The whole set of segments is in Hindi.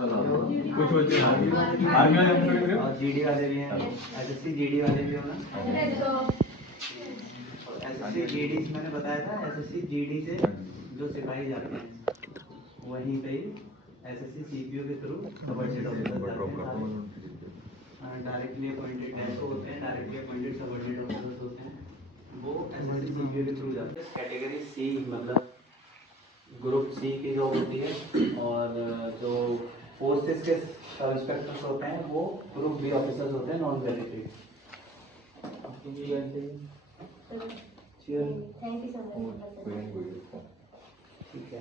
कुछ बच्चे आर्मी वाले हम खड़े और जीडी वाले भी हैं, एसएससी जीडी वाले भी हो ना। एसएससी जीडी मैंने बताया था, एसएससी जीडी से जो सिपाही जाते हैं वहीं पे ही एसएससी सीपीओ के थ्रू सबऑर्डिनेट ऑफिसर जाते हैं, डायरेक्टली अपॉइंटेड डैशो होते हैं, डायरेक्टली अपॉइंटेड सबऑर्डिनेट ऑफिसर्स होते हैं, वो एसएससी सीपीओ के थ्रू जाते हैं। कैटेगरी सी मतलब ग्रुप सी की जॉब होती है, और जो फोर्सेस के सब इंस्पेक्टर्स होते हैं वो ग्रुप बी ऑफिसर्स होते हैं, non military. Thank you so much. ठीक है,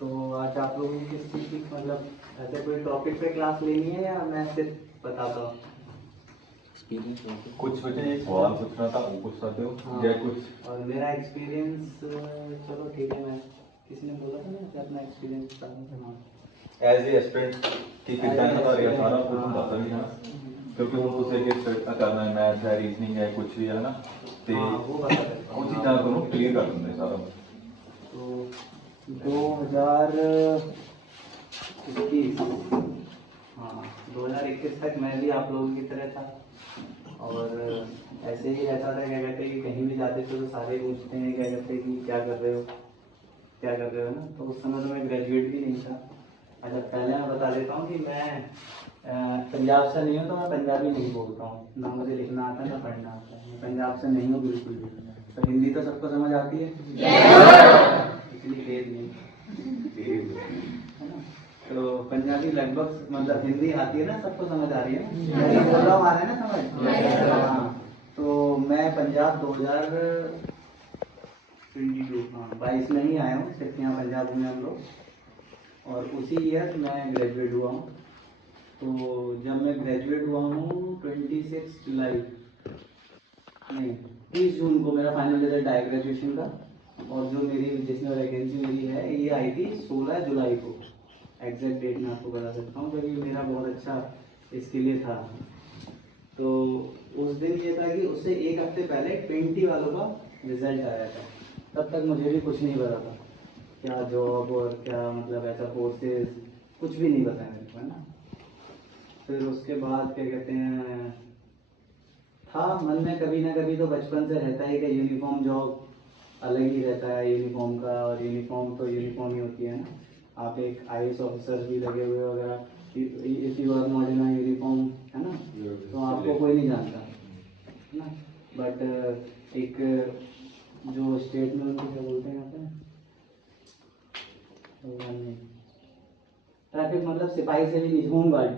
तो आज आप लोगों की किस चीज़ की मतलब ऐसे कोई टॉपिक पे क्लास लेनी है या मैं सिर्फ बताता हूँ? कुछ बच्चे सवाल पूछना था वो पूछ सकते हो या कुछ। और मेरा एक्सपीरियंस चलो ठीक है, मैं किसी ने बोला था ना कि अपना एक्सपीरियंस बताना। एज ए एस्पिरेंट की कितना है सारा कुछ बता भी है ना, क्योंकि उनको से एक्सपेक्ट करना है, मैथ है, रीजनिंग है, कुछ भी है ना, तो वो बता सकता वो हूँ। चीज़ करो क्लियर कर देंगे सारा। तो 2021 हाँ 2021 तक मैं भी आप लोगों की तरह था, और ऐसे ही रहता था। क्या कहते हैं कि कहीं भी जाते थे तो सारे पूछते हैं क्या कहते हैं कि क्या कर रहे हो, क्या कर रहे हो ना। तो उस समय तो मैं ग्रेजुएट भी नहीं था। अच्छा, पहले मैं बता देता हूँ कि मैं पंजाब से नहीं हूँ, तो मैं पंजाबी नहीं बोलता हूँ, ना मुझे लिखना आता है ना पढ़ना आता है। मैं पंजाब से नहीं हूँ बिल्कुल भी। तो हिंदी तो सबको समझ आती है, इतनी तेज नहीं है ना। तो पंजाबी लगभग मतलब हिंदी आती है ना, सबको समझ आ रही है, बोल रहा हूँ, आ रहा है ना समझ। हाँ, तो मैं पंजाब 22 में ही आया हूँ, सिर्फ यहाँ पंजाब में हम लोग, और उसी ईयर मैं ग्रेजुएट हुआ हूँ। तो जब मैं ग्रेजुएट हुआ हूँ 26 जुलाई नहीं 30 जून को मेरा फाइनल रिजल्ट आया ग्रेजुएशन का, और जो मेरी जिसमें वैकेंसी मेरी है ये आई थी 16 जुलाई को। एग्जैक्ट डेट मैं आपको बता सकता हूँ क्योंकि मेरा बहुत अच्छा इसके लिए था। तो उस दिन ये था कि उससे एक हफ्ते पहले 20 वालों का रिजल्ट आया था। तब तक मुझे भी कुछ नहीं पता था, क्या जॉब और क्या मतलब ऐसा कोर्सेज कुछ भी नहीं पता मेरे को, है ना। फिर उसके बाद क्या कहते हैं, था मन में कभी ना कभी तो बचपन से रहता है कि यूनिफॉर्म जॉब अलग ही रहता है यूनिफॉर्म का, और यूनिफॉर्म तो यूनिफॉर्म ही होती है ना। आप एक आईएएस ऑफिसर भी लगे हुए वगैरह, if you are not in uniform, है ना, तो आपको कोई नहीं जानता, है ना। बट एक जो स्टेट में उनको क्या बोलते हैं यहाँ पे, ट्रैफिक मतलब सिपाही से भी नहीं, होमगार्ड,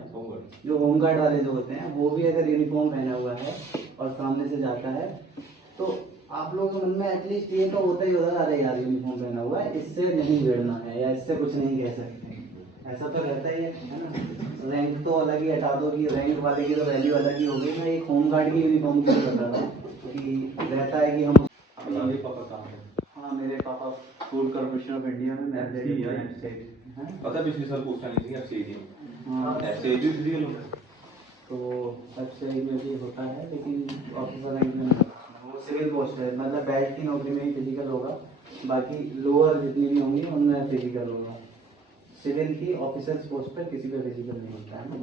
जो होमगार्ड वाले जो होते हैं वो भी अगर यूनिफॉर्म पहना हुआ है और सामने से जाता है तो आप लोगों के मन में एटलीस्ट ये तो होता ही होता, अरे यार यूनिफॉर्म पहना हुआ है, इससे नहीं भिड़ना है या इससे कुछ नहीं कह सकते, ऐसा तो रहता ही है ना। रैंक तो अलग ही हटा दो कि रैंक वाले की तो वैल्यू अलग ही हो गई। मैं एक होमगार्ड की यूनिफॉर्म की करता था कि रहता है कि हम हाँ मेरे पापा फूड कॉर्पोरेशन ऑफ इंडिया में पता पिछले साल पूछा नहीं थी एफसीडी। हाँ एफसीडी भी लोग तो एफसीआई में भी होता है, लेकिन ऑफिसर रैंक में नहीं, वो सिविल पोस्ट है, मतलब बैच की नौकरी में ही फिजिकल होगा, बाकी लोअर जितनी भी होंगी उनमें फिजिकल होगा। सिविल की ऑफिसर्स पोस्ट पर किसी पे फिजिकल नहीं होता है ना।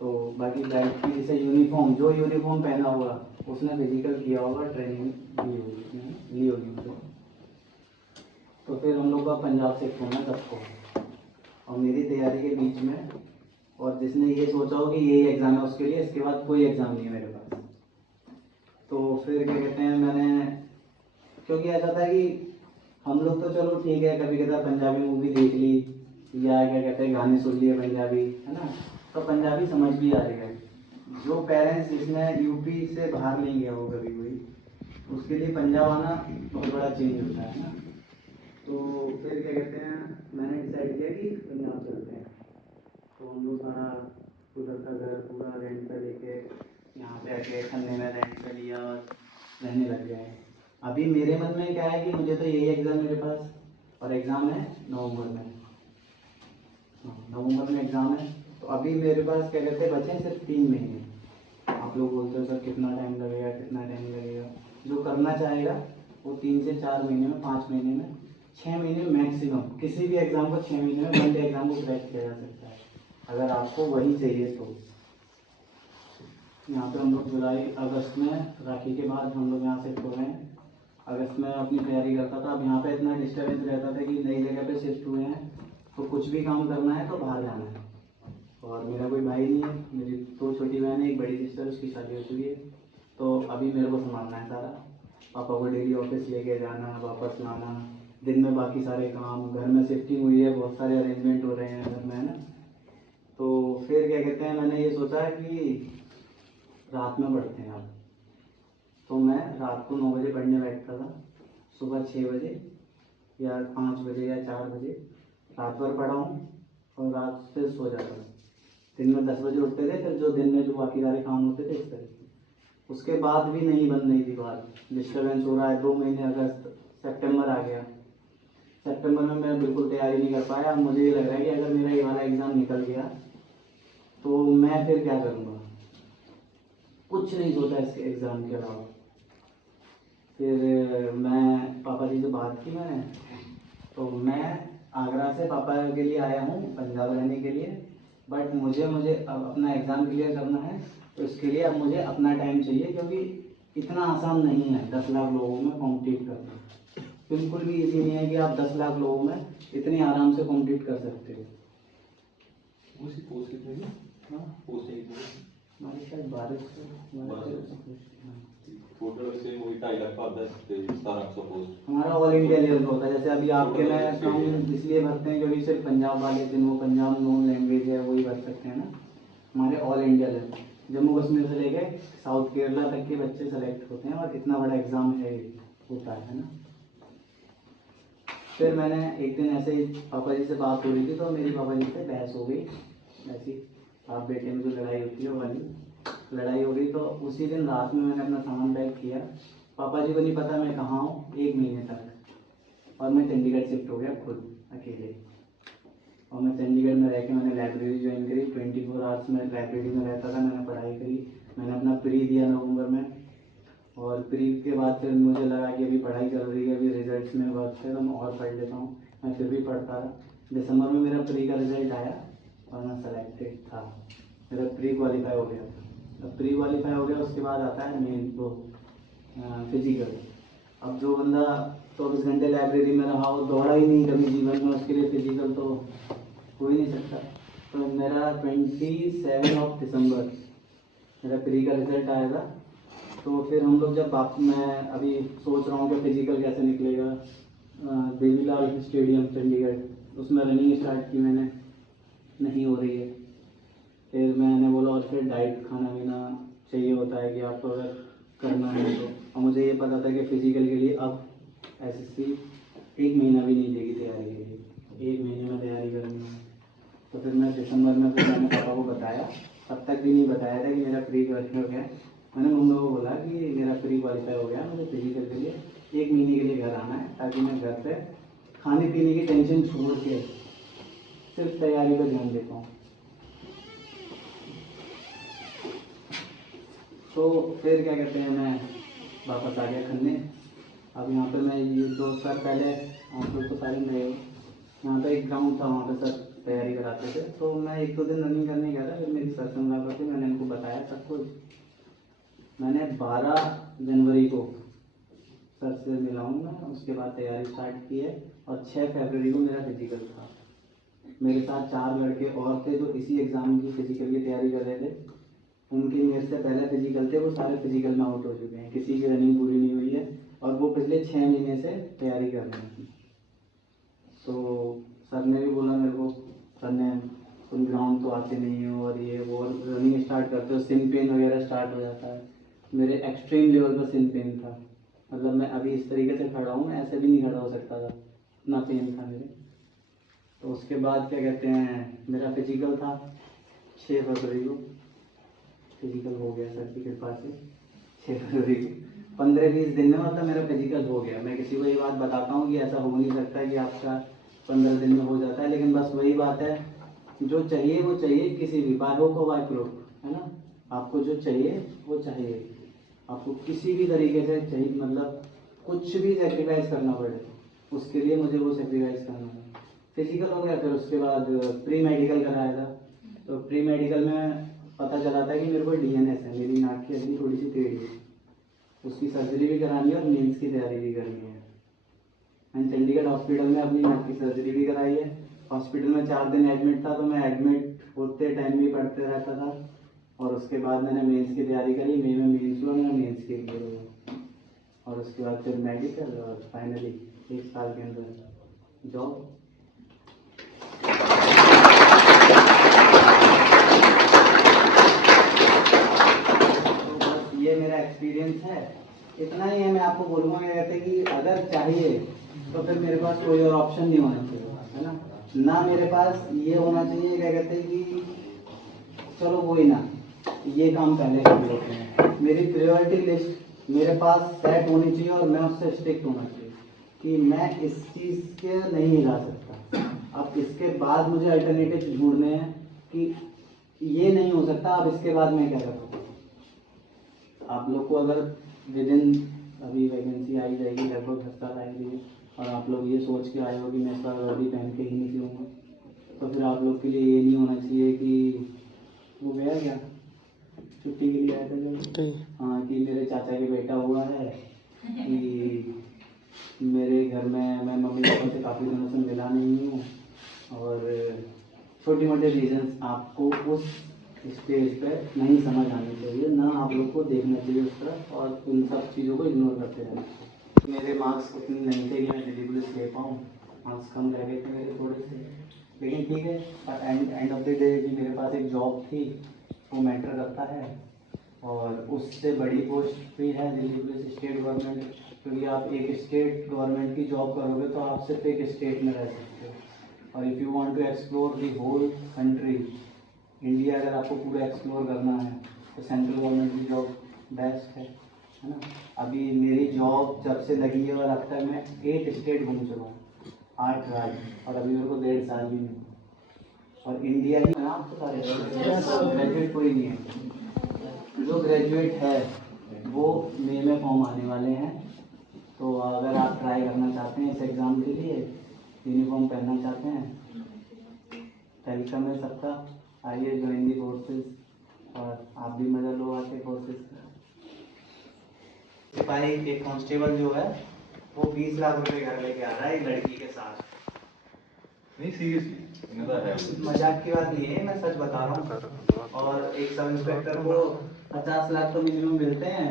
तो बाकी बैच की जैसे यूनिफॉर्म, जो यूनिफॉर्म पहना होगा उसने फिजिकल किया होगा, ट्रेनिंग ली होगी उसको। तो फिर हम लोग का पंजाब से होना सबको, और मेरी तैयारी के बीच में, और जिसने ये सोचा हो कि यही एग्ज़ाम है उसके लिए, इसके बाद कोई एग्ज़ाम नहीं है मेरे पास। तो फिर क्या कहते हैं, मैंने क्योंकि ऐसा था कि हम लोग तो चलो ठीक है कभी कभी पंजाबी मूवी देख ली या क्या कहते हैं गाने सुन लिए पंजाबी, है ना, तो पंजाबी समझ भी आ रही है। जो पेरेंट्स जिसने यूपी से बाहर नहीं गया हो कभी कोई, उसके लिए पंजाब आना बहुत बड़ा चेंज होता है ना। तो फिर क्या कहते हैं, मैंने डिसाइड किया कि पंजाब चलते हैं। तो हम लोग सारा उधर का घर पूरा रेंट पे लेके यहाँ पे आके खन्ने में रेंट पे लिया और रहने लग गए। अभी मेरे मन में क्या है कि मुझे तो यही एग्ज़ाम मेरे पास, और एग्ज़ाम है नवंबर में, नवंबर में एग्ज़ाम है। तो अभी मेरे पास क्या कहते हैं बचे सिर्फ 3 महीने। आप लोग बोलते हो सर कितना टाइम लगेगा, कितना टाइम लगेगा, जो करना चाहेगा वो 3 से 4 महीने में, 5 महीने में 6 महीने मैक्सिमम, किसी भी एग्ज़ाम को 6 महीने में वन डे एग्ज़ाम को क्रैक किया जा सकता है अगर आपको वही चाहिए तो। यहाँ पे हम लोग जुलाई अगस्त में राखी के बाद हम लोग यहाँ शिफ्ट हो गए हैं। अगस्त में अपनी तैयारी करता था। अब यहाँ पे इतना डिस्टर्बेंस रहता था कि नई जगह पे शिफ्ट हुए हैं तो कुछ भी काम करना है तो बाहर जाना है। और मेरा कोई भाई नहीं है, मेरी 2 छोटी बहन है, एक बड़ी सिस्टर, उसकी शादी हो चुकी है। तो अभी मेरे को संभालना है सारा। पापा को डेली ऑफिस लेके जाना, वापस लाना, दिन में बाकी सारे काम, घर में शिफ्टिंग हुई है, बहुत सारे अरेंजमेंट हो रहे हैं घर में, है ना। तो फिर क्या कहते हैं, मैंने ये सोचा कि रात में पढ़ते हैं अब। तो मैं रात को 9 बजे पढ़ने बैठता था, सुबह 6 बजे या 5 बजे या 4 बजे रात भर पढ़ा हूँ और रात से सो जाता था। दिन में 10 बजे उठते थे, फिर जो दिन में जो बाकी सारे काम होते थे इस तरह। उसके बाद भी नहीं बन रही थी बात, डिस्टर्बेंस हो रहा है। 2 महीने, अगस्त, सितंबर आ गया। सितंबर में मैं बिल्कुल तैयारी नहीं कर पाया। मुझे ये लग रहा है कि अगर मेरा ये वाला एग्ज़ाम निकल गया तो मैं फिर क्या करूँगा। कुछ नहीं सोचा इसके एग्ज़ाम के अलावा। फिर मैं पापा जी से बात की मैंने, तो मैं आगरा से पापा के लिए आया हूँ पंजाब रहने के लिए। बट मुझे अब अपना एग्ज़ाम क्लियर करना है, तो इसके लिए अब मुझे अपना टाइम चाहिए, क्योंकि इतना आसान नहीं है 10 लाख लोगों में कॉम्पीट करना। बिल्कुल भी इजी नहीं है कि आप 10 लाख लोगों में इतनी आराम से कॉम्पीट कर सकते हो। उसी पोस्ट कितने की? हाँ, पोस्ट कितने? हमारे शायद 12 टोटल से वही 2.5 लाख का आता है, 1700 पोस्ट। हमारा ऑल इंडिया लेवल होता है। जैसे अभी आपके में कम इसलिए भरते हैं क्योंकि सिर्फ पंजाब वाले, जिनको पंजाब नॉन लैंग्वेज है, वही भर सकते हैं ना। हमारे all India level, Jammu Kashmir से लेके साउथ केरला तक के बच्चे सेलेक्ट होते हैं, और इतना बड़ा एग्ज़ाम है होता है ना। फिर मैंने एक दिन ऐसे ही पापा जी से बात हो रही थी, तो मेरी पापा जी से बहस हो गई, ऐसी आप बेटे में जो लड़ाई होती है वो वाली लड़ाई हो गई। तो उसी दिन रात में मैंने अपना सामान पैक किया। पापा जी को नहीं पता मैं कहाँ हूँ 1 महीने तक, और मैं चंडीगढ़ शिफ्ट हो गया खुद अकेले। और मैं चंडीगढ़ में रह के मैंने लाइब्रेरी ज्वाइन करी। 24 आवर्स में लाइब्रेरी में रहता था, मैंने पढ़ाई करी। मैंने अपना प्री दिया नवंबर में, और प्री के बाद फिर मुझे लगा कि अभी पढ़ाई चल रही है, अभी रिजल्ट्स में वक्त है, तो मैं और पढ़ लेता हूँ। मैं फिर भी पढ़ता रहा। दिसंबर में मेरा प्री का रिजल्ट आया और मैं सेलेक्टेड था, मेरा प्री क्वालिफाई हो गया। अब प्री क्वालिफाई हो गया, उसके बाद आता है मेन वो फिजिकल। अब जो बंदा 24 घंटे लाइब्रेरी में रहा हो, दौड़ा ही नहीं कभी जीवन में, उसके लिए फिजिकल तो हो ही नहीं सकता। तो मेरा 27 दिसंबर मेरा प्री का रिजल्ट आएगा। तो फिर हम लोग जब मैं अभी सोच रहा हूँ कि फिजिकल कैसे निकलेगा, देवीलाल स्टेडियम चंडीगढ़, उसमें रनिंग स्टार्ट की मैंने, नहीं हो रही है। फिर मैंने बोला, और फिर डाइट खाना पीना चाहिए होता है कि आपको अगर करना है तो। और मुझे ये पता था कि फिजिकल के लिए अब एसएससी 1 महीना भी नहीं देगी तैयारी के लिए, 1 महीने में तैयारी करनी है। तो फिर मैं दिसंबर में फिर मैंने पापा को बताया, तब तक भी नहीं बताया था कि मेरा प्री क्वालिफाई हो गया। मैंने मम्मी को बोला कि मेरा प्री क्वालिफाई हो गया, मुझे फिजिकल के लिए 1 महीने के लिए घर आना है, ताकि मैं घर पे खाने पीने की टेंशन छोड़ के सिर्फ तैयारी पर ध्यान दे पाऊँ। तो फिर क्या कहते हैं, मैं वापस आ गया खन्ने। अब यहाँ पर मैं ये 2 साल पहले, आप लोग तो सारे नए हो, यहाँ पर एक ग्राउंड था, वहाँ पर सर तैयारी कराते थे। तो मैं 1-2 दिन रनिंग करने गया था। फिर मेरी सर से मुलाकात हुई, मैंने उनको बताया सब कुछ। मैंने 12 जनवरी को सर से मिला हूँ मैं, उसके बाद तैयारी स्टार्ट की है। और 6 फरवरी को मेरा फिजिकल था। मेरे साथ 4 लड़के और थे जो इसी एग्ज़ाम की फिजिकल की तैयारी कर रहे थे। उनके मेरे से पहले फिजिकल थे, वो सारे फिजिकल में आउट हो चुके हैं, किसी की रनिंग पूरी नहीं हुई है, और वो पिछले 6 महीने से तैयारी कर रहे हैं। तो सर ने भी बोला मेरे को, सर ने, तुम ग्राउंड तो आते नहीं हो, और ये वो, रनिंग स्टार्ट करते हो सिन पेन वगैरह स्टार्ट हो जाता है। मेरे एक्सट्रीम लेवल पर सिन पेन था, मतलब मैं अभी इस तरीके से खड़ा हूँ, मैं ऐसे भी नहीं खड़ा हो सकता था, इतना पेन था मेरे। तो उसके बाद क्या कहते हैं, मेरा फिजिकल था 6 फरवरी को, फिजिकल हो गया सर की कृपा से 6 फरवरी को। 15-20 दिन में मतलब मेरा फिजिकल हो गया। मैं किसी को ये बात बताता हूँ कि ऐसा हो नहीं सकता कि आपका 15 दिन में हो जाता है, लेकिन बस वही बात है, जो चाहिए वो चाहिए, किसी भी बाय हो को बाय प्रो, है ना। आपको जो चाहिए वो चाहिए, आपको किसी भी तरीके से चाहिए, मतलब कुछ भी सेक्रीफाइस करना पड़े उसके लिए मुझे वो सेक्रीफाइस करना था। फिजिकल हो गया, फिर उसके बाद प्री मेडिकल कराया था। तो प्री मेडिकल में पता चला था कि मेरे को डीएनएस है, मेरी नाक की हड्डी थोड़ी सी टेढ़ी है, उसकी सर्जरी भी करानी है और मेंस की तैयारी भी करनी है। मैंने चंडीगढ़ हॉस्पिटल में अपनी नाक की सर्जरी भी कराई है। हॉस्पिटल में 4 दिन एडमिट था, तो मैं एडमिट होते टाइम भी पढ़ते रहता था। और उसके बाद मैंने मेंस की तैयारी करी, मई में मेंस हुआ, मेरा मेंस क्लियर हुआ। और उसके बाद फिर मेडिकल और फाइनली 1 साल के अंदर जॉब। तो बस ये मेरा एक्सपीरियंस है, इतना ही है। मैं आपको बोलूँगा क्या कहते हैं कि अगर चाहिए तो फिर मेरे पास कोई और ऑप्शन नहीं होना चाहिए, है ना मेरे पास ये होना चाहिए क्या कहते हैं कि चलो वही ना, ये काम पहले कर लेते हैं। मेरी प्रायोरिटी लिस्ट मेरे पास सेट होनी चाहिए और मैं उससे स्ट्रिक्ट होना चाहिए कि मैं इस चीज़ के नहीं हिला सकता। अब इसके बाद मुझे अल्टरनेटिव ढूंढने हैं कि ये नहीं हो सकता, अब इसके बाद मैं क्या करूँ। आप लोग को अगर विद इन अभी वैकेंसी आई जाएगी, लगभग 10 साल आएगी, और आप लोग ये सोच के आए हो कि मैं इस बार वर्दी पहन के ही निकलूँगा, तो फिर आप लोग के लिए ये नहीं होना चाहिए कि वो गया क्या छुट्टी के लिए आया था जब, हाँ, कि मेरे चाचा के बेटा हुआ है, कि मेरे घर में मैं मम्मी पापा से काफ़ी दिनों से मिला नहीं हूँ, और छोटी मोटे रीजंस आपको उस स्टेज पे नहीं समझ आनी चाहिए, ना आप लोग को देखना चाहिए उस तरफ, और उन सब चीज़ों को इग्नोर करते रहना चाहिए। मेरे मार्क्स उतने नहीं थे कि मैं दिल्ली पुलिस ले पाऊँ, मार्क्स कम रह गए थे मेरे थोड़े से, लेकिन ठीक है। But end of the day कि मेरे पास एक जॉब थी, वो मैटर करता है। और उससे बड़ी पोस्ट भी है दिल्ली पुलिस स्टेट गवर्नमेंट, क्योंकि आप एक स्टेट गवर्नमेंट की जॉब करोगे तो आप सिर्फ एक स्टेट में रह सकते हो, और if you want to explore the whole country, India अगर आपको पूरा एक्सप्लोर करना है तो सेंट्रल गवर्नमेंट की जॉब बेस्ट है ना। अभी मेरी जॉब जब से लगी है और अब तक मैं 8 स्टेट घूम चुका हूँ, 8 राज्य, और अभी मेरे को 1.5 साल भी नहीं। और इंडिया ही है आपको सारे ग्रेजुएट कोई नहीं है। जो ग्रेजुएट है वो मई में फॉर्म आने वाले हैं, तो अगर आप ट्राई करना चाहते हैं इस एग्ज़ाम के लिए, यूनिफॉर्म पहनना चाहते हैं, वेलकम है सबका, आइए ज्वाइन दी फोर्सेस, और आप भी मजा लो आके फोर्सेस का। सिपाही एक कांस्टेबल जो है वो 20 लाख रुपए घर लेके आ रहा है एक लड़की के साथ। नहीं सीरियसली मजाक की बात नहीं है, मैं सच बता रहा हूँ। और एक सब इंस्पेक्टर को 50 लाख तो मिनिमम मिलते हैं,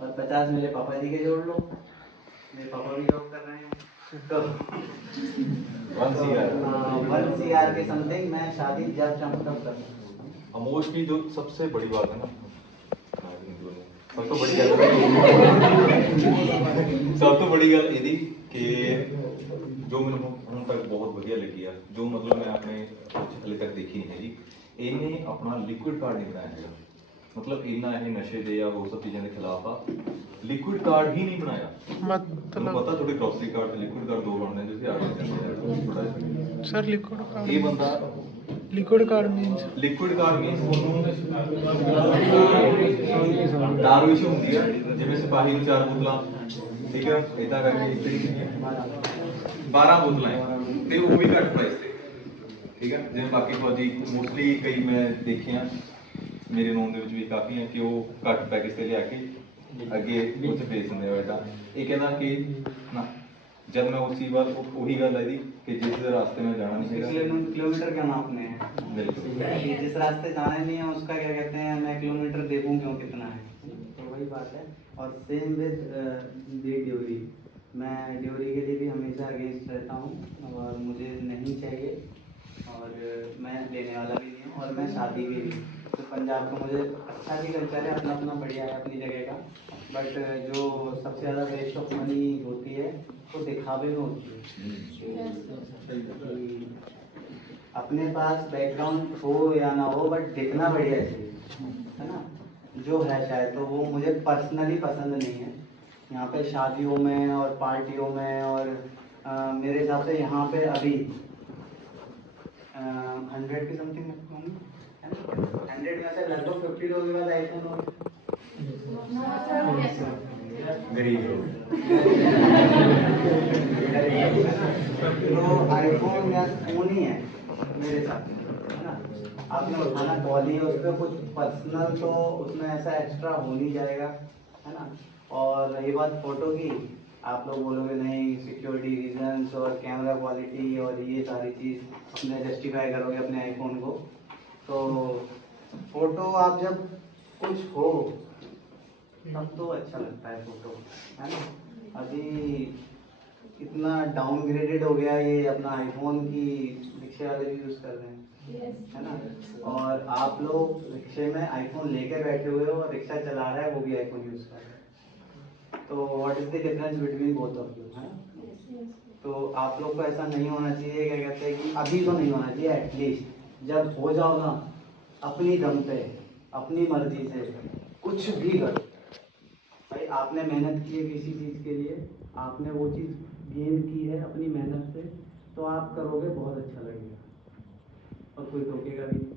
और 50 मेरे पापा जी के जोड़ लो, मेरे पापा भी जॉब कर रहे हैं, तो 1 CR के समथिंग मैं शादी जब चाहूँ तब कर सकता हूँ। मोस्टली जो सबसे बड़ी बात है ना, सब तो बड़ी गल सब तो बड़ी गल यही कि जो मैंने ਹੁਣ तक बहुत वधिया लगी है, जो मतलब मैं अपने हले तक देखी नहीं है जी, इन्हें अपना लिक्विड कार्ड नहीं बनाया है। मतलब इन्ना ये नशे दे या वो सब चीज़ों के खिलाफ आ, लिक्विड कार्ड ही नहीं बनाया। मतलब पता थोड़ी ग्रोसरी कार्ड लिक्विड कार्ड 2 बनने जो आगे सर लिक्विड कार्ड ये बंदा लिक्विड कार्ड मींस दारू इशू होंगी है जिमें सिपाही को 4 बोतल, ठीक है, इदा करके 12 बोतलें तो वो भी घट प्राइस थे, ठीक है, जिमें बाकी फौजी मोस्टली कई मैं देखे हैं मेरे नोन ਦੇ ਵਿੱਚ ਵੀ ਕਾਫੀ ਹੈ ਕਿ ਉਹ ਘੱਟ ਪੈਕੇਜ ਤੇ ਲਿਆ ਕੇ ਅੱਗੇ ਉਹ ਚ ਵੇਚ ਦਿੰਦੇ ਆ। ਬੇਟਾ ਇਹ ਕਹਿੰਦਾ ਕਿ ਨਾ जब मैं उसी बात वही गल है कि जिस रास्ते में जाना नहीं है, किलोमीटर क्या नापने हैं, बिल्कुल जिस रास्ते जाना नहीं है उसका क्या कहते हैं मैं किलोमीटर देखूं क्यों कितना है, तो वही बात है। और सेम विद दी ड्यूरी, मैं ड्यूरी के लिए भी हमेशा अगेंस्ट रहता हूँ और मुझे नहीं चाहिए, और मैं लेने वाला भी नहीं हूँ, और मैं शादी भी नहीं। तो पंजाब का मुझे अच्छा भी कल्चर है, अपना अपना बढ़िया है अपनी जगह का, बट जो सबसे ज़्यादा वेस्ट ऑफ मनी होती है वो दिखावे में होती है। अपने पास बैकग्राउंड हो या ना हो बट दिखना बढ़िया चाहिए, है ना, जो है शायद, तो वो मुझे पर्सनली पसंद नहीं है। यहाँ पे शादियों में और पार्टियों में और मेरे हिसाब से यहाँ पे अभी 100 की समथिंग 100 में से लगभग 50 लोगों के बाद आए थे। गरीब लोग। तो आईफोन या फोन ही है मेरे साथ, है ना। आपने उठाना कॉल ही है, उस पर कुछ पर्सनल तो उसमें ऐसा एक्स्ट्रा हो नहीं जाएगा, है ना। और रही बात फोटो की, आप लोग बोलोगे नहीं सिक्योरिटी रीजंस और कैमरा क्वालिटी और ये सारी चीज़ अपने जस्टिफाई करोगे अपने आईफोन को, तो फोटो आप जब कुछ हो तब तो अच्छा लगता है फोटो, है ना। अभी इतना डाउनग्रेडेड हो गया ये अपना आईफोन की रिक्शे वाले भी यूज़ कर रहे हैं, है ना। और आप लोग रिक्शे में आईफोन लेके बैठे हुए हो और रिक्शा चला रहा है वो भी आईफोन यूज़ कर रहा है, तो what is the difference between both of you, है ना। तो आप लोग को ऐसा नहीं होना चाहिए, क्या कहते हैं कि अभी तो नहीं होना चाहिए, एटलीस्ट जब हो जाओ ना अपनी दम पे अपनी मर्जी से कुछ भी करो। भाई आपने मेहनत की है किसी चीज़ के लिए, आपने वो चीज़ गेन की है अपनी मेहनत से, तो आप करोगे बहुत अच्छा लगेगा और कोई टोकेगा भी नहीं।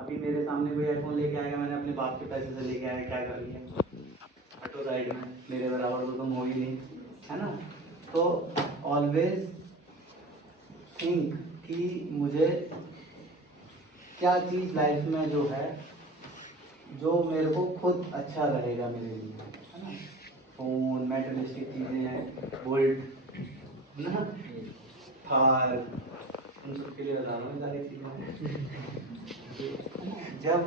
अभी मेरे सामने कोई आईफोन लेके आएगा, मैंने अपने बाप के पैसे से लेके आया, क्या कर लिया, हटो साइड में, मेरे बराबर तो तुम हो ही नहीं, है ना। तो ऑलवेज थिंक कि मुझे क्या चीज़ लाइफ में जो है जो मेरे को खुद अच्छा रहेगा मेरे लिए, है ना। फोन, मेटेरियलिस्टिक चीज़ें हैं, गोल्ड, है ना, थार, उन सब के लिए बता रहा हूँ सारी चीज़ें। जब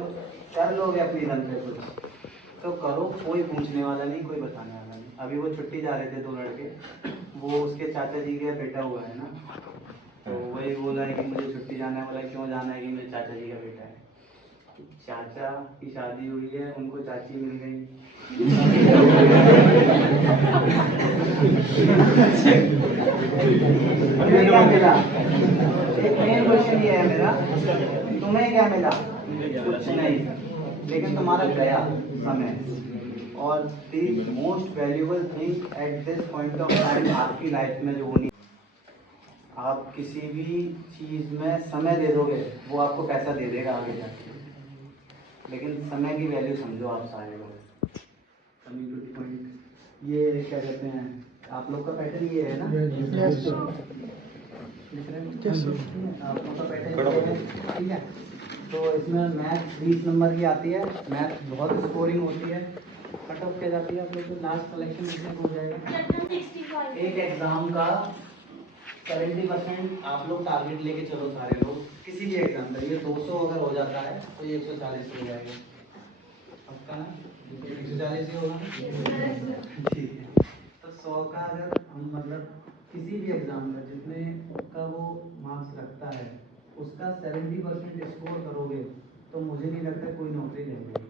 कर लोगे अपनी दम पे कुछ तो करो, कोई पूछने वाला नहीं, कोई बताने वाला नहीं। अभी वो छुट्टी जा रहे थे दो लड़के, वो उसके चाचा जी का बेटा हुआ है ना, तो वही बोला है कि मुझे छुट्टी जाना है। बोला क्यों जाना है? कि मेरे चाचा जी का बेटा है। चाचा की शादी हुई है, उनको चाची मिल गई। तुम्हें क्या मिला? एक मेन क्वेश्चन ये है मेरा, तुम्हें क्या मिला? कुछ नहीं, लेकिन तुम्हारा गया समय। और the most valuable thing at this point of time आपकी लाइफ में जो होनी, आप किसी भी चीज़ में समय दे दोगे वो आपको पैसा दे देगा आगे जाके, लेकिन समय की वैल्यू समझो आप सारे लोग। कमिंग टू द पॉइंट, ये क्या कहते हैं, आप लोग का पैटर्न ये है ना, आप लोग का पैटर्न ये है, ठीक है। तो इसमें मैथ 20 नंबर की आती है, मैथ बहुत स्कोरिंग होती है, कट ऑफ क्या जाती है आप लोग को, लास्ट कलेक्शन कितने हो जाएगा? एक एग्जाम का 70% आप लोग टारगेट लेके चलो सारे लोग, किसी भी एग्जाम का। ये 200 अगर हो जाता है तो ये 140 हो जाएगा, पक्का ना? 140 ही होगा, ठीक है। तो 100 का अगर हम मतलब किसी भी एग्जाम का जितने का वो मार्क्स रखता है उसका 70% स्कोर करोगे तो मुझे नहीं लगता कोई नौकरी ले लेगी।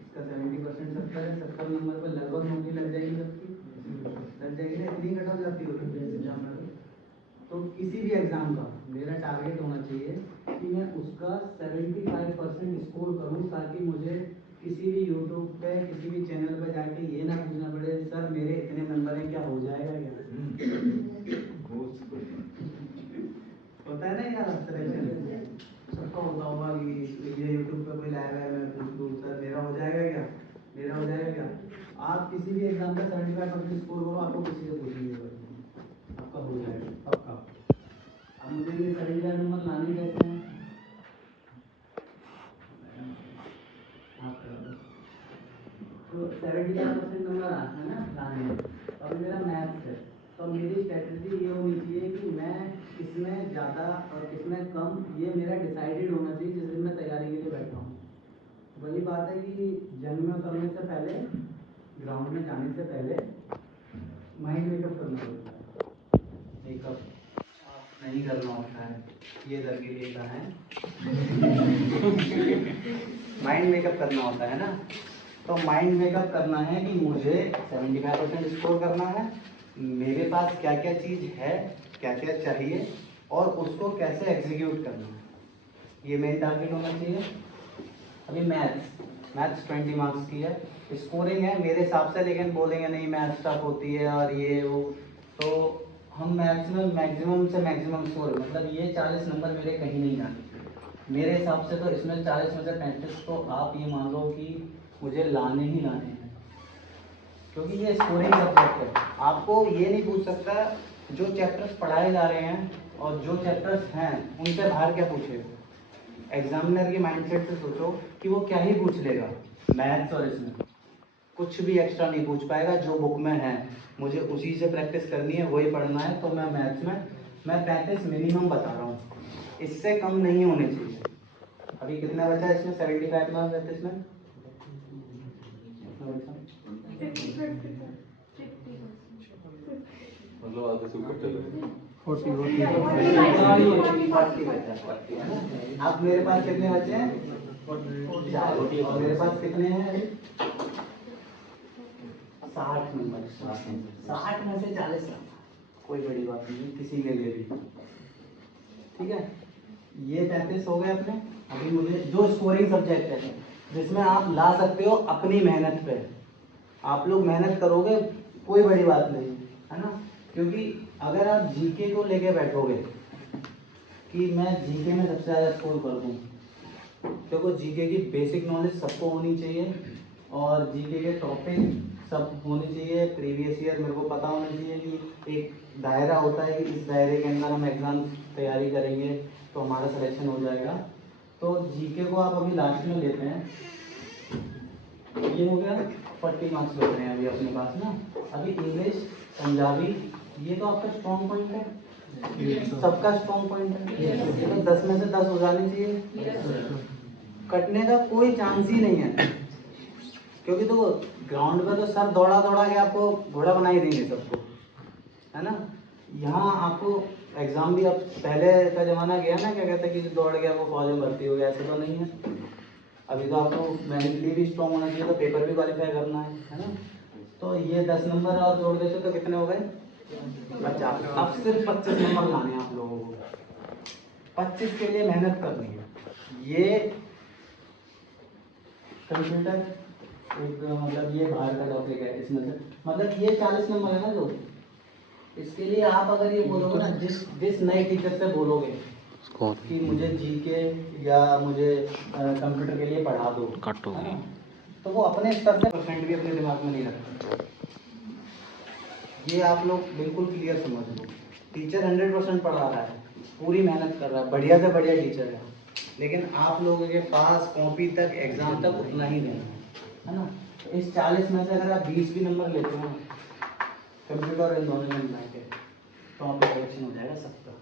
इसका 70% 70 है, 70 नंबर पर लगभग नौकरी लग जाएगी, सबकी लग जाएगी ना, इतनी कट ऑफ जाती होगी एग्जाम में। तो किसी भी एग्जाम का मेरा टारगेट होना चाहिए कि मैं उसका 75% स्कोर करूं, ताकि मुझे किसी भी यूट्यूब पे किसी भी चैनल पे जाके ये ना पूछना पड़े सर मेरे इतने नंबर हैं, क्या हो जाएगा क्या? होता है ना यार, सिलेक्शन सबका होता होगा कि ये यूट्यूब पे कोई लाइव है, मैं पूछ लूँ सर मेरा हो जाएगा क्या, मेरा हो जाएगा क्या? आप किसी भी एग्जाम का 75% स्कोर करो, आपको किसी से पूछने की जरूरत नहीं, आपका हो जाएगा पक्का। अब मुझे ये 75 नंबर लाने कैसे हैं? तो 75% नंबर है ना लाने, और मेरा मैथ्स है, तो मेरी स्ट्रेटजी ये होनी चाहिए कि मैं किसमें ज़्यादा और किसमें कम, ये मेरा डिसाइडेड होना चाहिए जिस दिन मैं तैयारी के लिए बैठा हूँ। वही बात है कि जंग में उतरने से पहले, ग्राउंड में जाने से पहले माइंड मेकअप करना होता है। मेकअप नहीं करना होता है, ये दर के लिए कहा है। माइंड मेकअप करना होता है ना, तो माइंड मेकअप करना है कि मुझे 75% स्कोर करना है, मेरे पास क्या क्या चीज़ है, क्या क्या चाहिए और उसको कैसे एग्जीक्यूट करना है, ये मेन टारगेट होना चाहिए। अभी मैथ्स 20 मार्क्स की है, स्कोरिंग है मेरे हिसाब से, लेकिन बोलेंगे नहीं मैथ्स टफ होती है और ये वो, तो हम मैथ्स में मैक्सिमम से मैक्सिमम स्कोर, मतलब ये 40 नंबर मेरे कहीं नहीं जाने मेरे हिसाब से। तो इसमें 40 में से 35 तो आप ये मान लो कि मुझे लाने ही लाने हैं, क्योंकि ये स्कोरिंग सब्जेक्ट है। आपको ये नहीं पूछ सकता जो चैप्टर्स पढ़ाए जा रहे हैं और जो चैप्टर्स हैं उनसे बाहर क्या पूछेगा। एग्जामिनर के माइंडसेट से सोचो कि वो क्या ही पूछ लेगा मैथ्स, और इसमें कुछ भी एक्स्ट्रा नहीं पूछ पाएगा। जो बुक में है मुझे उसी से प्रैक्टिस करनी है, वही पढ़ना है। तो मैं मैथ्स में मैं 35 मिनिमम बता रहा हूँ, इससे कम नहीं होने चाहिए। अभी कितना बचा है इसमें? 75 मार्क्स है इसमें। मतलब आधे से ऊपर चल रहे हैं। 40 अब मेरे पास कितने बचे हैं? 40। और मेरे पास कितने हैं अभी? 60 नंबर। 60 में से 40 कोई बड़ी बात नहीं किसी के लिए भी। ठीक है, ये 35 हो गए अपने। अभी मुझे जो स्कोरिंग सब्जेक्ट है जिसमें आप ला सकते हो अपनी मेहनत पे, आप लोग मेहनत करोगे कोई बड़ी बात नहीं है ना। क्योंकि अगर आप जीके को लेके बैठोगे कि मैं जीके में सबसे ज़्यादा स्कोर कर दूँ, क्योंकि जीके की बेसिक नॉलेज सबको होनी चाहिए और जीके के टॉपिक सब होने चाहिए। प्रीवियस ईयर मेरे को पता होना चाहिए कि एक दायरा होता है कि इस दायरे के अंदर हम एग्ज़ाम तैयारी करेंगे तो हमारा सिलेक्शन हो जाएगा। तो जीके को आप अभी लास्ट में लेते हैं, ये हो गया 40 मार्क्स बच रहे हैं अभी अपने पास ना। अभी इंग्लिश, पंजाबी, ये तो आपका स्ट्रॉन्ग पॉइंट है, सबका स्ट्रॉन्ग पॉइंट है। तो 10 में से 10 हो जाने चाहिए, कटने का कोई चांस ही नहीं है। क्योंकि तो ग्राउंड पे तो सर दौड़ा दौड़ा के आपको घोड़ा बना ही देंगे सबको, है ना। यहाँ आपको एग्जाम भी, अब पहले का ज़माना गया ना, क्या कहते हैं कि दौड़ गया वो फौज में भर्ती हो गया, ऐसे तो नहीं है। अभी तो आपको मेंटली भी स्ट्रॉन्ग होना चाहिए, तो पेपर भी क्वालिफाई करना है ना। तो ये 10 नंबर और जोड़ देते तो कितने हो गए? 50। अब सिर्फ 25 नंबर लाने हैं आप लोगों को, 25 के लिए मेहनत करनी है। ये कंप्यूटर एक मतलब ये बाहर का टॉपिक है, इसमें से मतलब ये 40 नंबर है ना जो, इसके लिए आप अगर ये बोलोगे ना, जिस नए टीचर से बोलोगे कि मुझे जीके या मुझे कंप्यूटर के लिए पढ़ा दो, है ना, तो वो अपने स्तर से % भी अपने दिमाग में नहीं रखते। ये आप लोग बिल्कुल क्लियर समझ लो। टीचर 100% पढ़ा रहा है, पूरी मेहनत कर रहा है, बढ़िया से बढ़िया टीचर है, लेकिन आप लोगों के पास कॉपी तक, एग्जाम तक उतना ही देना है ना। तो इस 40 में से अगर आप 20 भी नंबर लेते हो कंप्यूटर और इन दोनों में मिला के, तो आपका सिलेक्शन हो जाएगा सबका,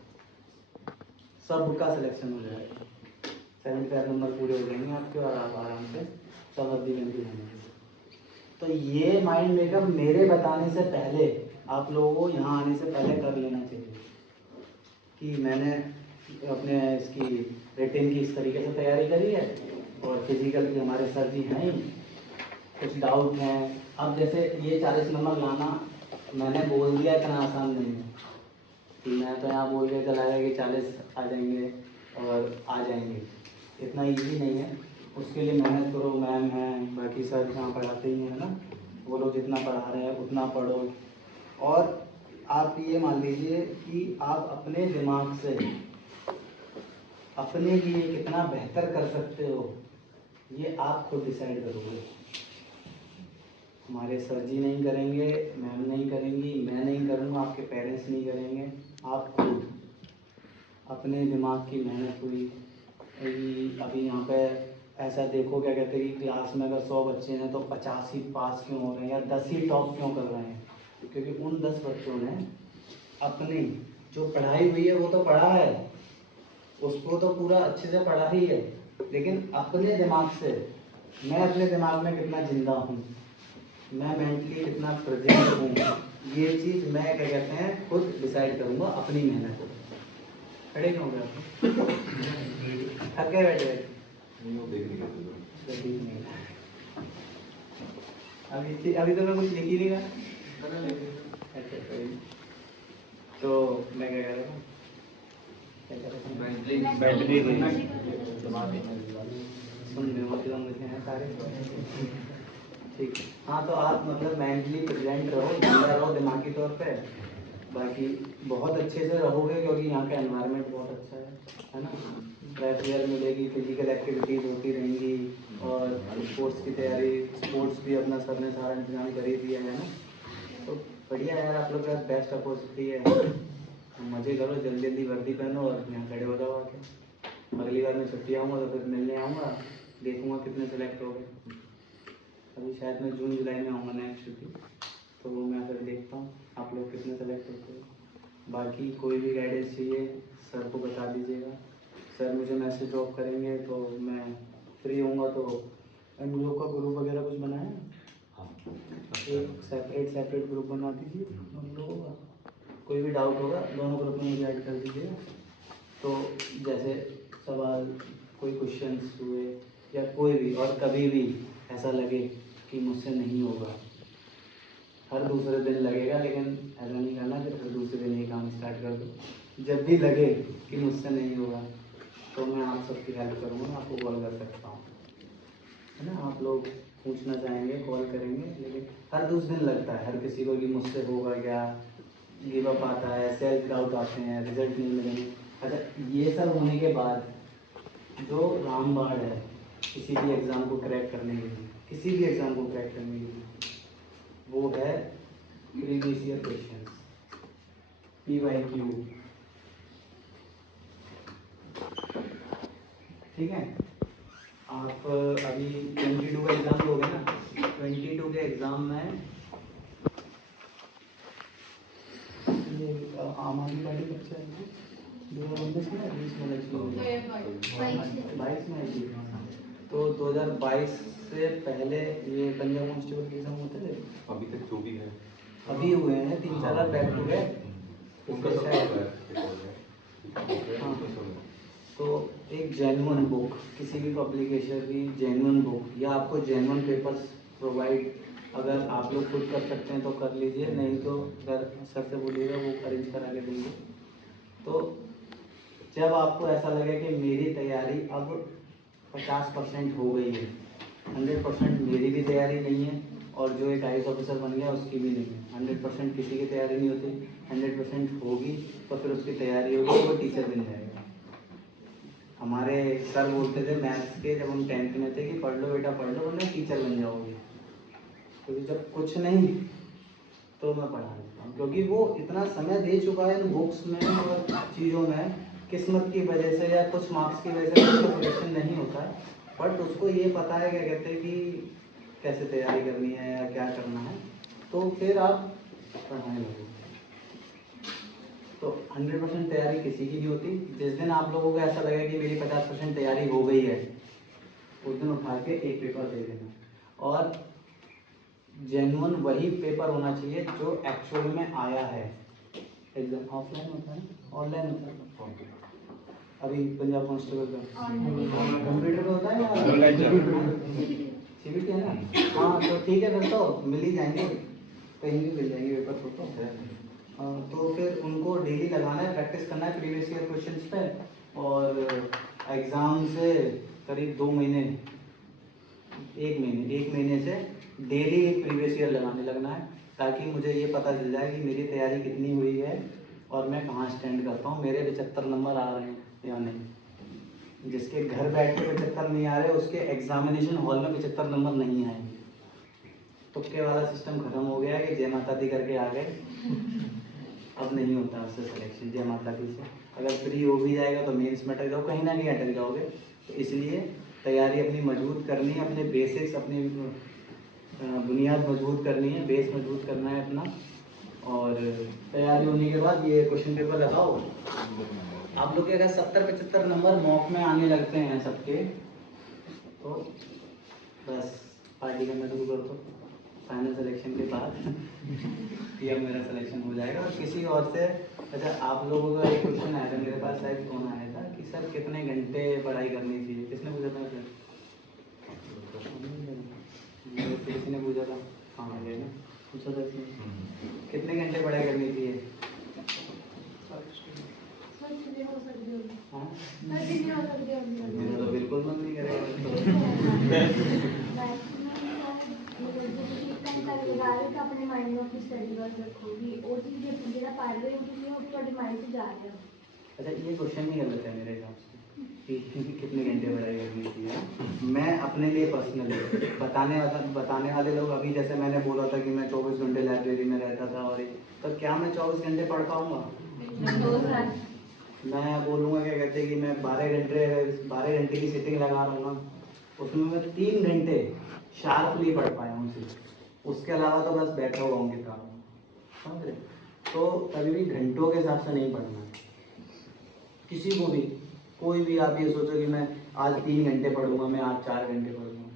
सबका सिलेक्शन हो जाएगा। 75 नंबर पूरे हो जाएंगे आपके और आप आराम से सब अवधि में भी जाएंगे। तो ये माइंड मेकअप मेरे बताने से पहले आप लोगों को यहाँ आने से पहले कर लेना चाहिए कि मैंने अपने इसकी रिटेन की इस तरीके से तैयारी करी है और फिजिकल की हमारे सर जी हैं ही, कुछ डाउट हैं। अब जैसे ये 40 नंबर लाना मैंने बोल दिया इतना आसान नहीं है कि मैं तो यहाँ बोल के चला गया कि 40 आ जाएंगे और आ जाएंगे, इतना इजी नहीं है। उसके लिए मेहनत करो, मैम हैं, बाकी सर जहाँ पढ़ाते ही हैं ना, वो लोग जितना पढ़ा रहे हैं उतना पढ़ो। और आप ये मान लीजिए कि आप अपने दिमाग से अपने लिए कितना बेहतर कर सकते हो, ये आप खुद डिसाइड करोगे। हमारे सर जी नहीं करेंगे, मैम नहीं करेंगी, मैं नहीं करूँगा, आपके पेरेंट्स नहीं करेंगे, आप खुद अपने दिमाग की मेहनत हुई। अभी यहाँ पे ऐसा देखो, क्या कहते हैं कि क्लास में अगर 100 बच्चे हैं तो 50 ही पास क्यों हो रहे हैं या 10 ही टॉप क्यों कर रहे हैं? क्योंकि उन 10 बच्चों ने अपनी जो पढ़ाई हुई है वो तो पढ़ा है, उसको तो पूरा अच्छे से पढ़ा ही है, लेकिन अपने दिमाग से, मैं अपने दिमाग में कितना जिंदा हूँ, मैं मेंटली कितना प्रेजेंट हूँ, ये चीज़ मैं क्या कहते हैं खुद डिसाइड करूँगा अपनी मेहनत को। खड़े क्यों हो गए? थक गए बैठे? नहीं, वो देख नहीं अभी तो मैं कुछ लिख ही नहीं रहा। अच्छा, तो मैं क्या कह रहा हूँ, बैटरी सुन रहे मुझे हैं सारे, ठीक है। हाँ, तो आप मतलब मेंटली प्रेजेंट रहो, जिंदा रहो दिमागी तौर पे, बाकी बहुत अच्छे से रहोगे क्योंकि यहाँ का एनवायरनमेंट बहुत अच्छा है ना। फ्रेश एयर मिलेगी, फिजिकल एक्टिविटीज़ होती रहेंगी और स्पोर्ट्स की तैयारी, स्पोर्ट्स भी अपना सर ने सारा इंतजाम कर ही दिया है ना। तो बढ़िया यार, आप लोग के पास बेस्ट अपॉर्चुनिटी है। मज़े करो, जल्दी जल्दी वर्दी पहनो और यहाँ खड़े हो जाओ आके। अगली बार मैं छुट्टी आऊँगा तो फिर मिलने आऊँगा, देखूँगा कितने सेलेक्ट हो गए। अभी शायद मैं जून जुलाई में आऊँगा नेक्स्ट छुट्टी, तो वो मैं फिर देखता हूँ आप लोग कितने सेलेक्ट होते हो। बाकी कोई भी गाइडेंस चाहिए सर को बता दीजिएगा, सर मुझे मैसेज ड्रॉप करेंगे तो मैं फ्री होऊंगा। तो हम लोग का ग्रुप वगैरह कुछ बनाया है, एक सेपरेट ग्रुप बना दीजिए हम लोगों का। कोई भी डाउट होगा दोनों ग्रुप में मुझे ऐड कर दीजिएगा। तो जैसे सवाल, कोई क्वेश्चंस हुए या कोई भी, और कभी भी ऐसा लगे कि मुझसे नहीं होगा, हर दूसरे दिन लगेगा, लेकिन ऐसा नहीं करना कि हर दूसरे दिन ही काम स्टार्ट कर दो। जब भी लगे कि मुझसे नहीं होगा तो मैं आप सबकी हेल्प करूँगा, आपको कॉल कर सकता हूँ, है ना। आप लोग पूछना चाहेंगे कॉल करेंगे, लेकिन हर दूसरे दिन लगता है हर किसी को कि मुझसे होगा क्या, गिव अप आता है, सेल्फ डाउट आते हैं, रिजल्ट नहीं मिलेंगे। अच्छा, ये सब होने के बाद जो रामबाण है किसी भी एग्ज़ाम को क्रैक करने के लिए, किसी भी एग्ज़ाम को क्रैक करने के लिए, वो है प्रीवियस ईयर क्वेश्चन, PYQ। ठीक है, आप अभी 22 का एग्ज़ाम दोगे ना, 22 के एग्ज़ाम में ये आम आदमी पार्टी कब से आएगी? 2019 में 20 में इलेक्शन 22 में आएगी। तो 2022 से पहले ये पंजाब कांस्टेबल के एग्जाम होते थे, अभी तक जो भी है अभी हुए हैं 3-4 बार बैक टू बैक। उनका सब हाँ, तो एक जेन्युइन बुक, किसी भी पब्लिकेशन की जेन्युइन बुक, या आपको जेन्युइन पेपर्स प्रोवाइड अगर आप लोग खुद कर सकते हैं तो कर लीजिए, नहीं तो अगर सर से बोलिएगा वो अरेंज करा के देंगे। तो जब आपको ऐसा लगे कि मेरी तैयारी अब 50% हो गई है, 100% मेरी भी तैयारी नहीं है और जो एक IAS ऑफिसर बन गया उसकी भी नहीं है, 100% किसी की तैयारी नहीं होती, 100% होगी तो फिर उसकी तैयारी होगी, वो टीचर बन जाएगा। हमारे सर बोलते थे मैथ्स के, जब हम 10th में थे, कि पढ़ लो बेटा पढ़ लो वरना टीचर बन जाओगे। तो जब कुछ नहीं तो मैं पढ़ा देता हूँ, क्योंकि वो इतना समय दे चुका है इन बुक्स में और चीज़ों में, किस्मत की वजह से या कुछ मार्क्स की वजह से उसका सिलेक्शन नहीं होता है, बट उसको ये पता है क्या कहते हैं कि कैसे तैयारी करनी है या क्या करना है, तो फिर आप पढ़ाने लगो। तो 100% तैयारी किसी की नहीं होती। जिस दिन आप लोगों को ऐसा लगे कि मेरी 50% तैयारी हो गई है, उस दिन उठा के एक पेपर दे देना, और जेन्युइन वही पेपर होना चाहिए जो एक्चुअल में आया है। एग्जाम ऑफलाइन होता है, ऑनलाइन होता है अभी पंजाब कांस्टेबल का कंप्यूटर पे होता है या CBT है ना। हाँ तो ठीक है, फिर तो मिल ही जाएंगे, कहीं भी मिल जाएंगे पेपर तो फिर उनको डेली लगाना है, प्रैक्टिस करना है प्रीवियस ईयर क्वेश्चंस पे, और एग्ज़ाम से करीब 2 महीने, 1 महीने से डेली प्रीवियस ईयर लगाने लगना है, ताकि मुझे ये पता चल जाए कि मेरी तैयारी कितनी हुई है और मैं कहाँ स्टैंड करता हूँ, मेरे 75 नंबर आ रहे हैं या नहीं। जिसके घर बैठ के 75 नहीं आ रहे, उसके एग्जामिनेशन हॉल में 75 नंबर नहीं आएंगे। तुक्के वाला सिस्टम खत्म हो गया है कि जय माता दी करके आ गए, अब नहीं होता उससे सिलेक्शन जय माता दी से। अगर फ्री हो भी जाएगा तो मेंस में अटक जाओ, कहीं ना कहीं अटक जाओगे। तो इसलिए तैयारी अपनी मजबूत करनी है, अपने बेसिक्स, अपनी बुनियाद मजबूत करनी है, बेस मजबूत करना है अपना, और तैयारी होने के बाद ये क्वेश्चन पेपर लगाओ। आप लोग के अगर 70-75 नंबर मॉक में आने लगते हैं सबके, तो बस पार्टी करना शुरू कर दो फाइनल सिलेक्शन के बाद कि अब मेरा सिलेक्शन हो जाएगा। और किसी और से, अच्छा आप लोगों का एक क्वेश्चन आया था मेरे पास, शायद फोन आया था कि सर कितने घंटे पढ़ाई करनी चाहिए, किसने पूछा था सर? किसी ने पूछा था, हाँ ये ना पूछा था इसने, कितने घंटे पढ़ाई करनी चाहिए? हाँ तो बिल्कुल मन नहीं करेगा अपने माइंड में की स्टडी वर्क रखोगी और चीज जेड़ा पढ़ रहे हो तुम वो ਤੁਹਾਡੇ माइंड से जा रहा है। अच्छा ये क्वेश्चन नहीं गलत है मेरे हिसाब से कि कितने घंटे पढ़ाई करनी चाहिए। मैं अपने लिए पर्सनली बताने वाले लोग, अभी जैसे मैंने बोला था कि मैं 24 घंटे लाइब्रेरी में रहता था, और तो क्या मैं 24 घंटे पढ़ पाऊँगा? मैं बोलूँगा क्या कहते हैं कि मैं 12 घंटे की सिटिंग लगा रहा हूँ ना, उसमें मैं 3 घंटे शार्पली पढ़ पाया हूँ सिर्फ, उसके अलावा तो बस बैठा हुआ हूँ किताब में, समझ रहे? तो कभी भी घंटों के हिसाब से नहीं पढ़ना किसी को भी। कोई भी आप ये सोचो कि मैं आज 3 घंटे पढ़ूंगा, मैं आज 4 घंटे पढ़ूंगा,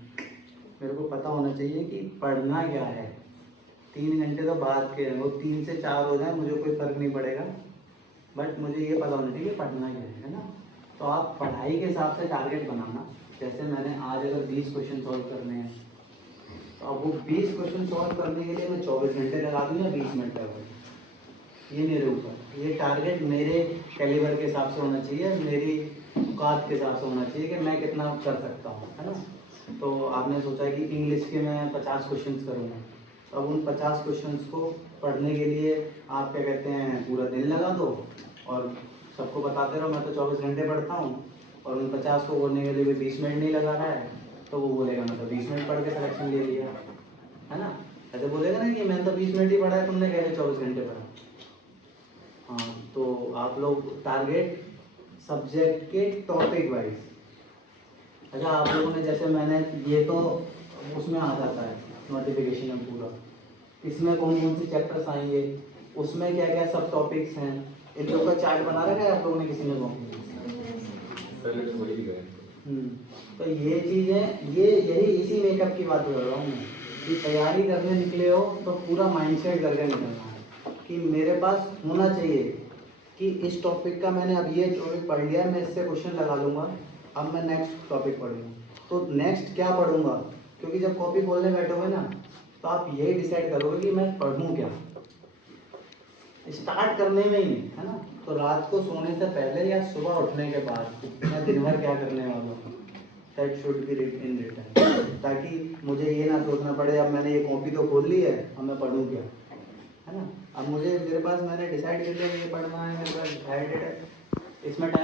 मेरे को पता होना चाहिए कि पढ़ना क्या है। 3 घंटे तो बाद के हैं, वो 3 से 4 हो जाए मुझे कोई फ़र्क नहीं पड़ेगा, बट मुझे ये पता होना चाहिए कि पढ़ना क्या है ना। तो आप पढ़ाई के हिसाब से टारगेट बनाना। जैसे मैंने आज अगर 20 क्वेश्चन सॉल्व करने हैं, तो अब वो 20 क्वेश्चन सॉल्व करने के लिए मैं 24 घंटे लगा दूँ या 20 मिनट लगा दूँ, ये मेरे ऊपर, ये टारगेट मेरे कैलिबर के हिसाब से होना चाहिए, मेरी औकात के हिसाब से होना चाहिए कि मैं कितना कर सकता हूँ, है ना। तो आपने सोचा कि इंग्लिश के मैं 50 क्वेश्चंस करूँगा, तो अब उन 50 क्वेश्चंस को पढ़ने के लिए आप क्या कहते हैं पूरा दिन लगा दो और सबको बताते रहो मैं तो 24 घंटे पढ़ता हूँ, और उन 50 को बोलने के लिए भी 20 मिनट नहीं लगा रहा है, तो वो बोलेगा मैं तो 20 मिनट पढ़ के सिलेक्शन ले लिया, है ना। ऐसे बोलेगा ना कि मैंने तो 20 मिनट ही पढ़ा है, तुमने कह 24 घंटे पढ़ा। हाँ, तो आप लोग टारगेट सब्जेक्ट के टॉपिक वाइज। अच्छा आप लोगों ने जैसे मैंने ये तो उसमें आ जाता है नोटिफिकेशन में पूरा, इसमें कौन कौन से चैप्टर्स आएंगे, उसमें क्या क्या सब टॉपिक्स हैं, इन लोगों का चार्ट बना रखा है आप लोगों ने किसी ने कॉपी? तो ये चीज़ें ये यही इसी मेकअप की बात कर रहा हूँ मैं, कि तैयारी करने निकले हो तो पूरा माइंडसेट करके निकलना है कि मेरे पास होना चाहिए कि इस टॉपिक का मैंने अब ये टॉपिक पढ़ लिया, मैं इससे क्वेश्चन लगा लूँगा, अब मैं नेक्स्ट टॉपिक पढ़ूँगा, तो नेक्स्ट क्या पढ़ूँगा, क्योंकि जब कॉपी खोलने बैठोगे ना तो आप यही डिसाइड करोगे कि मैं पढ़ूँ क्या, स्टार्ट करने में ही, है ना। तो रात को सोने से पहले या सुबह उठने के बाद मैं दिन भर क्या करने वाला हूँ, that should be in return, ताकि मुझे ये ना सोचना पड़े अब मैंने ये कॉपी तो खोल ली है अब मैं पढ़ूँ क्या, है ना। अब मुझे मेरे पास मैंने डिसाइड कर लिया कि ये पढ़ना है, मेरे पास डिसाइडेड है, इसमें टाइम